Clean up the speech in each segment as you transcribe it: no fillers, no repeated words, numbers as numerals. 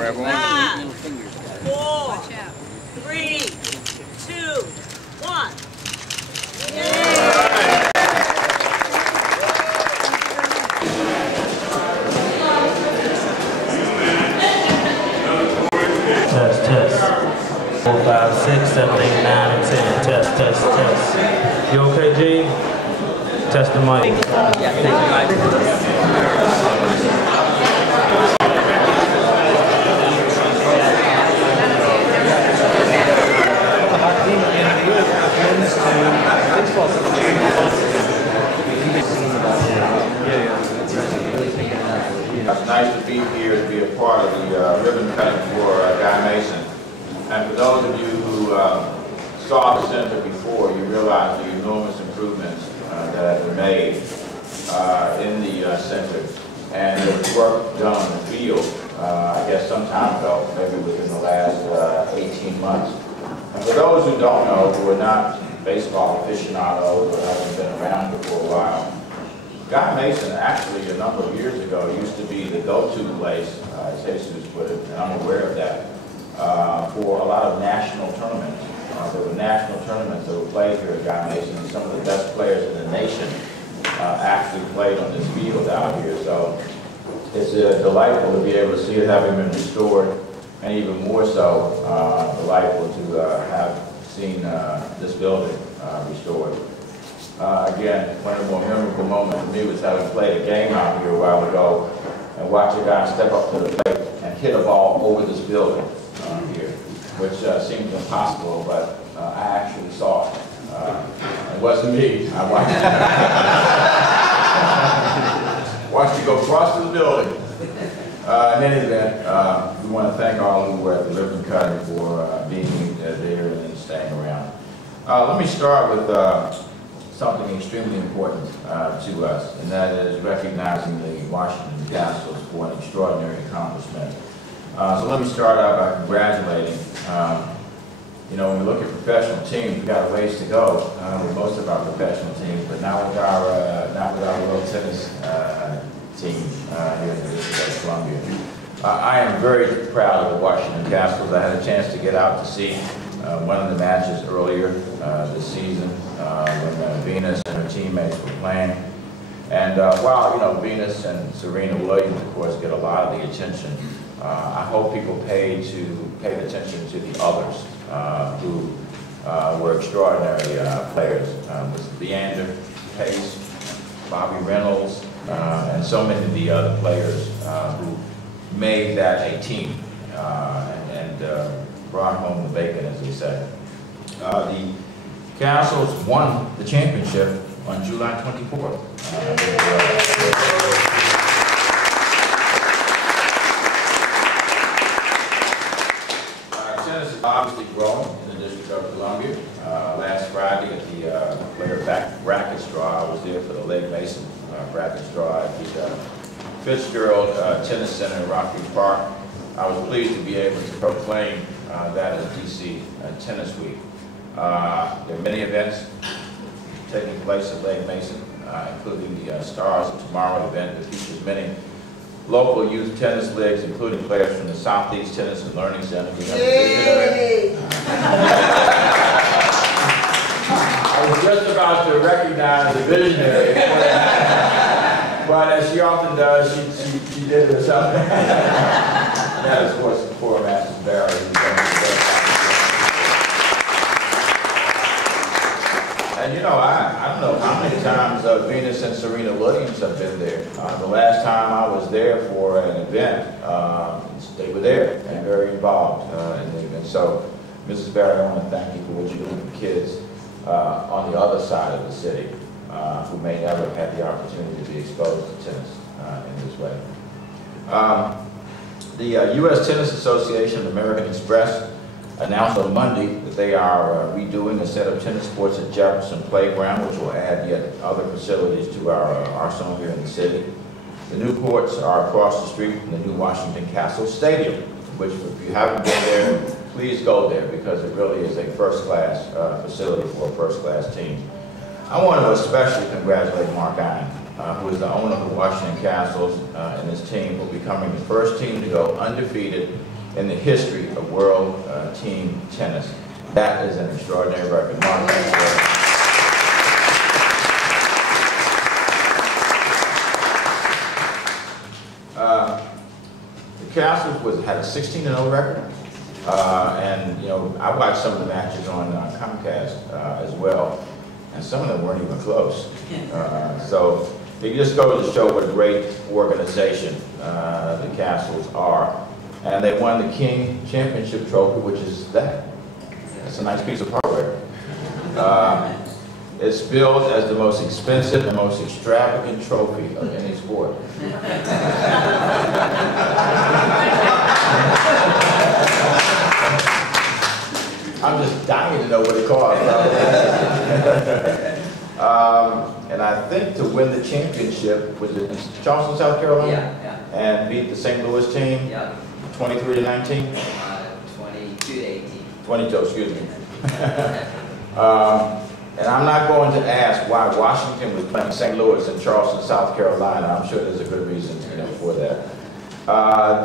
Grab on. 5, 4, 3, 2, 1. Test, test. 4, 5, 6, 7, 8, 9, and 10. Test, test, test. You okay, G? Test the mic. Yeah, thank you. It's nice to be here to be a part of the ribbon cutting for Guy Mason. And for those of you who saw the center before, you realize the enormous improvements that have been made in the center. And there was work done on the field, I guess some time ago, maybe within the last 18 months. And for those who don't know, who are not baseball aficionados or haven't been around for a while, Guy Mason actually a number of years ago used to be the go-to place, as Jesus put it, and I'm aware of that, for a lot of national tournaments. There were national tournaments that were played here at Guy Mason, and some of the best players in the nation actually played on this field out here. So it's delightful to be able to see it having been restored, and even more so delightful to have seen this building restored. Again, one of the more memorable moments for me was having played a game out here a while ago and watch a guy step up to the plate and hit a ball over this building here, which seemed impossible, but I actually saw it. It wasn't me. I watched it go across the building. In any event, we want to thank all who were at the ribbon cutting for being there and staying around. Let me start with something extremely important to us, and that is recognizing the Washington Kastles for an extraordinary accomplishment. So let me start out by congratulating. You know, when we look at professional teams, we've got a ways to go with most of our professional teams, but not with our little tennis team here in the District of Columbia. I am very proud of the Washington Kastles. I had a chance to get out to see one of the matches earlier this season when Venus and her teammates were playing. And while, you know, Venus and Serena Williams, of course, get a lot of the attention, I hope people pay attention to the others who were extraordinary players. With Leander, Pace, Bobby Reynolds, and so many of the other players who made that a team and brought home the bacon, as they say. The Kastles won the championship on July 24th. Tennis is obviously growing in the District of Columbia. Last Friday at the player brackets draw, I was there for the Lake Mason brackets draw at the Fitzgerald Tennis Center in Rockview Park. I was pleased to be able to proclaim that as DC Tennis Week. There are many events taking place at Lake Mason, including the Stars of Tomorrow event that features many local youth tennis leagues, including players from the Southeast Tennis and Learning Center. I was just about to recognize the visionary, but as she often does, she did it herself. That is, of course, the poor Masters Barry. And you know, I don't know how many times Venus and Serena Williams have been there. The last time I was there for an event, they were there and very involved in the event. So, Mrs. Barry, I want to thank you for what you do for kids on the other side of the city who may never have had the opportunity to be exposed to tennis in this way. The U.S. Tennis Association of American Express announced on Monday that they are redoing a set of tennis courts at Jefferson Playground, which will add yet other facilities to our arsenal here in the city. The new courts are across the street from the new Washington Kastles Stadium, which, if you haven't been there, please go there because it really is a first-class facility for a first-class team. I want to especially congratulate Mark Iron who is the owner of the Washington Kastles, and his team will be becoming the first team to go undefeated in the history of world team tennis. That is an extraordinary record. Mark, thanks for it. The Kastles had a 16-0 record, and you know, I watched some of the matches on Comcast as well, and some of them weren't even close. So it just goes to show what a great organization the Kastles are, and they won the King Championship Trophy, which is that. It's a nice piece of hardware. It's billed as the most expensive and most extravagant trophy of any sport. I'm just dying to know what it costs. And I think to win the championship, was it in Charleston, South Carolina? Yeah. And beat the St. Louis team? Yeah. 23-19? 22-18. 22, excuse me. And I'm not going to ask why Washington was playing St. Louis and Charleston, South Carolina. I'm sure there's a good reason, you know, for that.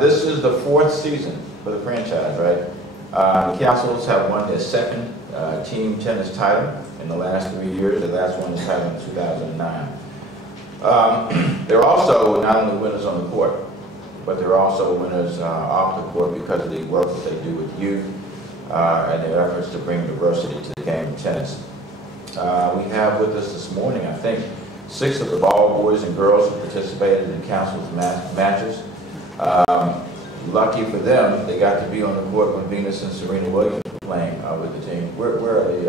This is the 4th season for the franchise, right? The Kastles have won their 2nd team tennis title in the last 3 years. The last one was title in 2009. They're also not only winners on the court, but they're also winners off the court because of the work that they do with youth and their efforts to bring diversity to the game of tennis. We have with us this morning, I think, 6 of the ball boys and girls who participated in Kastles matches. Lucky for them, they got to be on the court when Venus and Serena Williams were playing with the team. Where are they?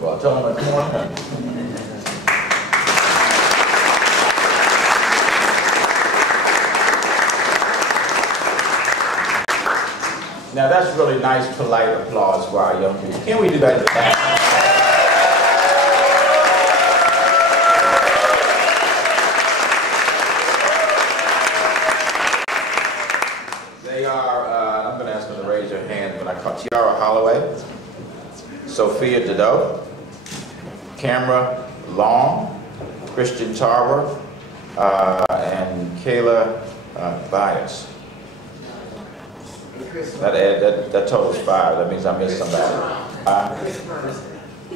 Well, tell them to come on. Now that's really nice, polite applause for our young people. Can we do that in the back? They are, I'm going to ask them to raise their hands when I call. Tiara Holloway, Sophia Dado, Camera Long, Christian Tarver, and Kayla Bias. That totals 5. That means I missed somebody.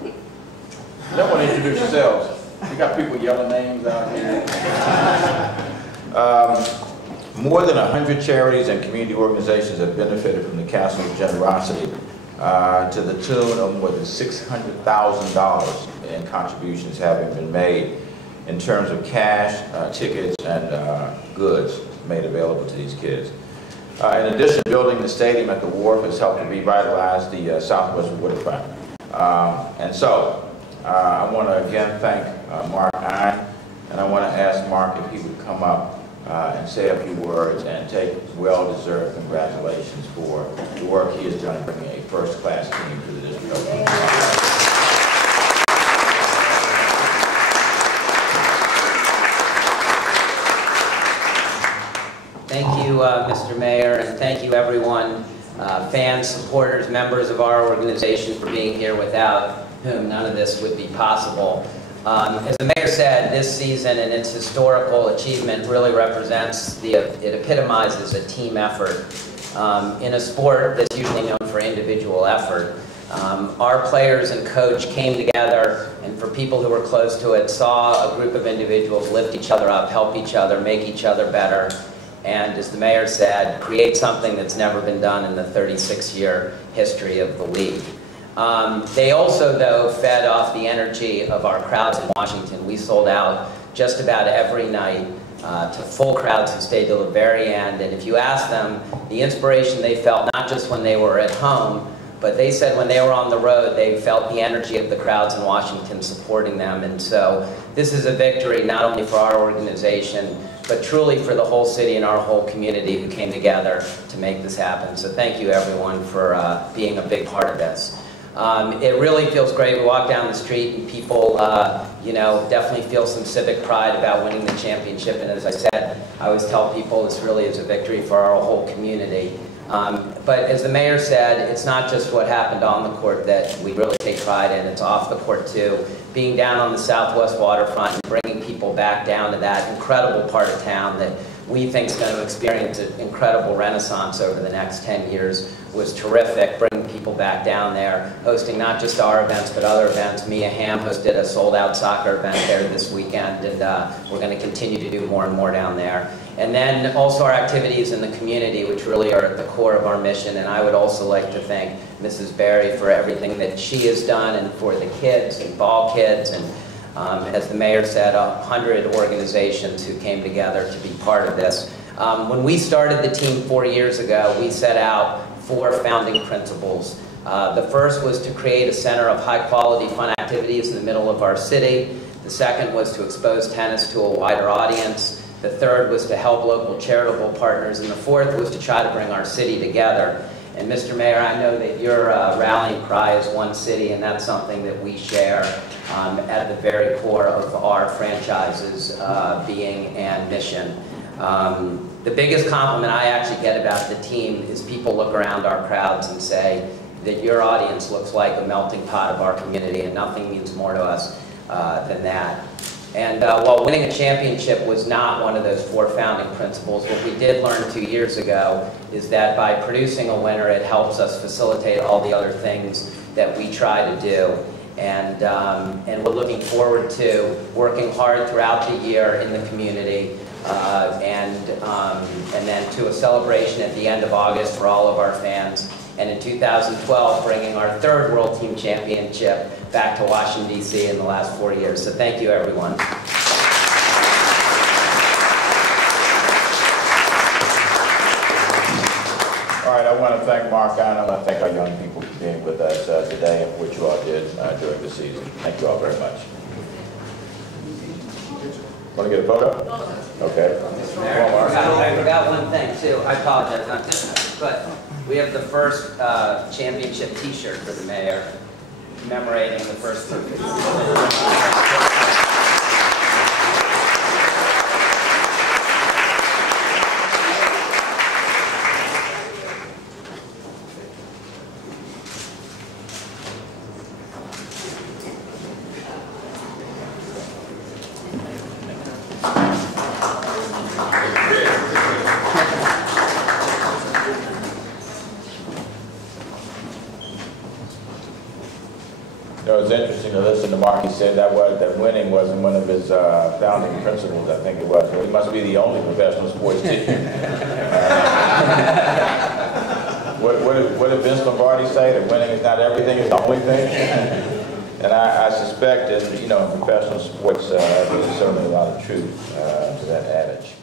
You don't want to introduce yourselves. You got people yelling names out here. More than 100 charities and community organizations have benefited from the Kastles' generosity to the tune of more than $600,000 in contributions having been made in terms of cash, tickets, and goods made available to these kids. In addition, building the stadium at the Wharf has helped to revitalize the Southwest waterfront. And so, I want to again thank Mark Ein, and I want to ask Mark if he would come up and say a few words and take well-deserved congratulations for the work he has done in bringing a first-class team to the district. Thank you, Mr. Mayor, and thank you everyone, fans, supporters, members of our organization for being here, without whom none of this would be possible. As the Mayor said, this season and its historical achievement really represents, it epitomizes a team effort in a sport that's usually known for individual effort. Our players and coach came together, and for people who were close to it, saw a group of individuals lift each other up, help each other, make each other better, and as the Mayor said, create something that's never been done in the 36-year history of the league. They also, though, fed off the energy of our crowds in Washington. We sold out just about every night to full crowds who stayed till the very end. And if you ask them, the inspiration they felt, not just when they were at home, but they said when they were on the road, they felt the energy of the crowds in Washington supporting them. And so this is a victory not only for our organization, but truly for the whole city and our whole community who came together to make this happen. So thank you, everyone, for being a big part of this. It really feels great. We walk down the street and people, you know, definitely feel some civic pride about winning the championship. And as I said, I always tell people this really is a victory for our whole community. But as the Mayor said, it's not just what happened on the court that we really take pride in. It's off the court, too. Being down on the Southwest waterfront and bringing people people back down to that incredible part of town that we think is going to experience an incredible renaissance over the next 10 years was terrific, bringing people back down there, hosting not just our events, but other events. Mia Hamm hosted a sold-out soccer event there this weekend, and we're going to continue to do more and more down there. And then also our activities in the community, which really are at the core of our mission. And I would also like to thank Mrs. Berry for everything that she has done, and for the kids and ball kids, and as the mayor said, 100 organizations who came together to be part of this. When we started the team 4 years ago, we set out 4 founding principles. The first was to create a center of high-quality fun activities in the middle of our city. The second was to expose tennis to a wider audience. The third was to help local charitable partners. And the fourth was to try to bring our city together. And Mr. Mayor, I know that your rallying cry is one city, and that's something that we share at the very core of our franchise's being and mission. The biggest compliment I actually get about the team is people look around our crowds and say that your audience looks like a melting pot of our community, and nothing means more to us than that. And while winning a championship was not one of those 4 founding principles, what we did learn 2 years ago is that by producing a winner, it helps us facilitate all the other things that we try to do. And we're looking forward to working hard throughout the year in the community, and then to a celebration at the end of August for all of our fans. And in 2012, bringing our 3rd World Team Championship back to Washington, D.C. in the last 4 years. So thank you, everyone. All right, I want to thank Mark, and I want to thank our young people for being with us today, and what you all did during the season. Thank you all very much. Want to get a photo? Okay. I forgot one thing, too. I apologize, but we have the first championship T-shirt for the mayor, commemorating the first perfect. You know, it's interesting to listen to Mark. He said that winning wasn't one of his founding principles, I think it was. Well, he must be the only professional sports team. What did Vince Lombardi say? That winning is not everything, it's the only thing? And I suspect that, you know, in professional sports, there's certainly a lot of truth to that adage.